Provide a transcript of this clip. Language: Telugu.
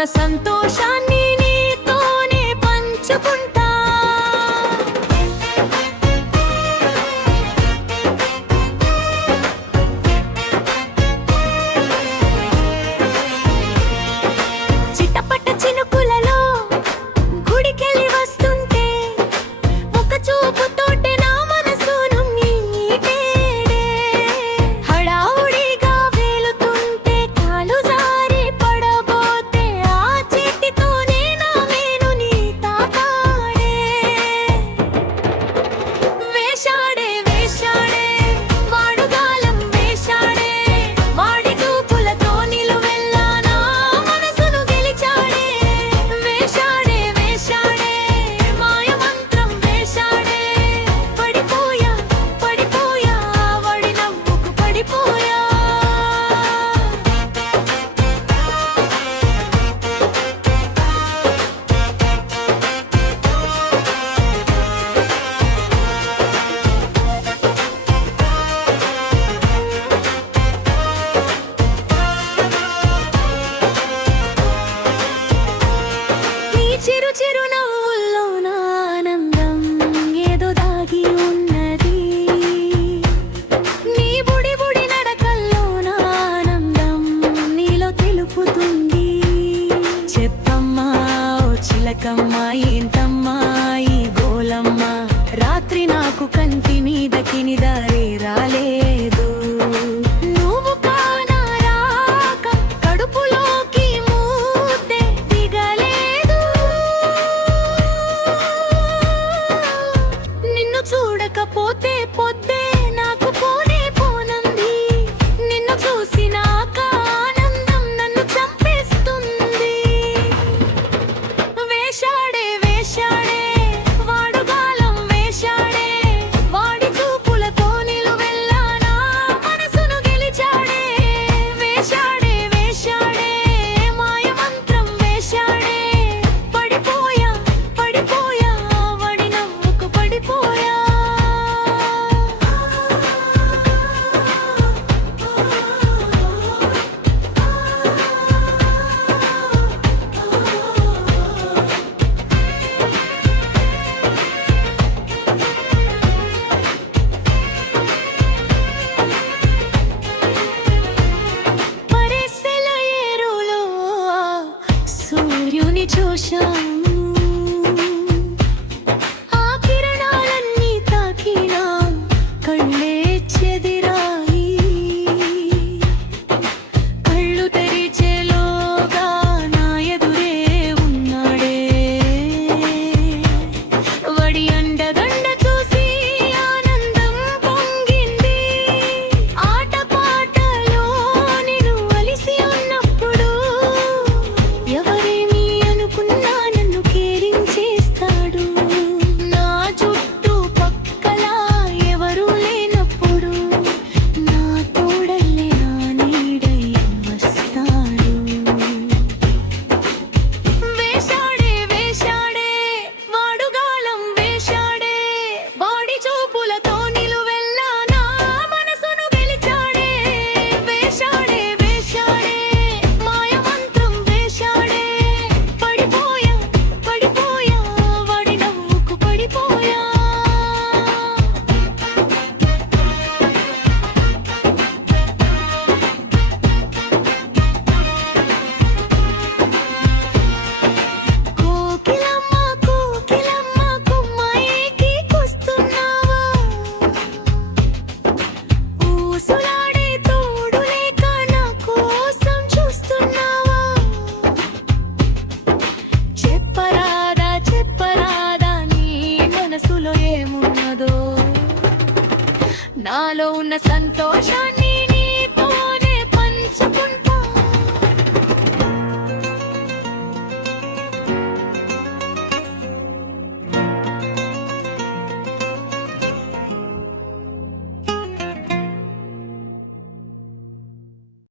ఉన్న సంతోషాన్ని నీతోనే పంచుకుంటా. చిటపట చినుకులలో గుడికెళ్ళి వస్తుంటే ఒక చూపుతోటే నా మనసును మీటేడే. హడావుడిగా వేలుతుంటే కాలు జారి పడబోతే ఆ చేతితోనే నా మేనుని తాకాడే. వేశాడే వేశాడే వాడు గాలం వేశాడే, వాడి చూపులతో నిలువెల్లా నా మనసును గెలిచాడే. వేశాడే వేశాడే మాయ మంత్రం వేశాడే, పడిపోయా పడిపోయా వాడి నవ్వుకు పడిపోయా. నీ చిరు చిరు నవ్వుల్లో నా ఆనందం ఏదో దాగి ఉన్నది. నీ బుడి బుడి నడకల్లో నా ఆనందం నీలో తెలుపుతుంది. చెప్పమ్మా ఓ చిలకమ్మా ఏంటమ్మా ఈ గోలమ్మా, రాత్రి నాకు కంటి మీదకి నిదారే రాలేదు. నువ్వు కానా రాక కడుపులోకి మూతే దిగలేదు. నిన్ను చూడకపోతే పొద్దే నాకు పోనే పోనంది. నిన్ను చూసినాక ఆనందం నన్ను చంపేస్తుంది. వేశాడే వేశాడే వాడు గాలం వేశాడే, వాడి చూపులతో నిలువెల్లా నా మనసును గెలిచాడే. వేశాడే వేశాడే మాయ మంత్రం వేశాడే, పడిపోయా పడిపోయా వాడి నవ్వుకు పడిపోయా. పరేసెల ఏరులో సూర్యుని చూశాను, ఆ కిరణాలన్నీ తాకినా కళ్ళే చెదిరాయి. కళ్ళు తెరిచేలోగా నా ఎదురే ఉన్నాడే. వడి అండదండ చూసి ఆనందం పొంగింది. ఆటపాటలో నేను అలిసి ఉన్నప్పుడు ఎవరేమి అనుకున్నా నన్ను కేరించేస్తాడు. నా చుట్టూ పక్కల ఎవరూ లేనప్పుడు నా తోడల్లే నా నీడై వస్తాడు. వేశాడే వేశాడే వాడు గాలం వేశాడే, వాడి చూపులతో నిలువెల్లా నా మనసును గెలిచాడే. వేశాడే వేశాడే మాయ మంత్రం వేశాడే, పడిపోయా పడిపోయా వాడి నవ్వుకు పడిపోయా. కోకిలమ్మ కోకిలమ్మ కుమ్మాయికి కూస్తున్నావా, ఊసులాడే తోడు లేక నా కోసం చూస్తున్నావా. చెప్పరాదా చెప్పరాదా నీ మనసులో ఏమున్నదో, నాలో ఉన్న సంతోషాన్ని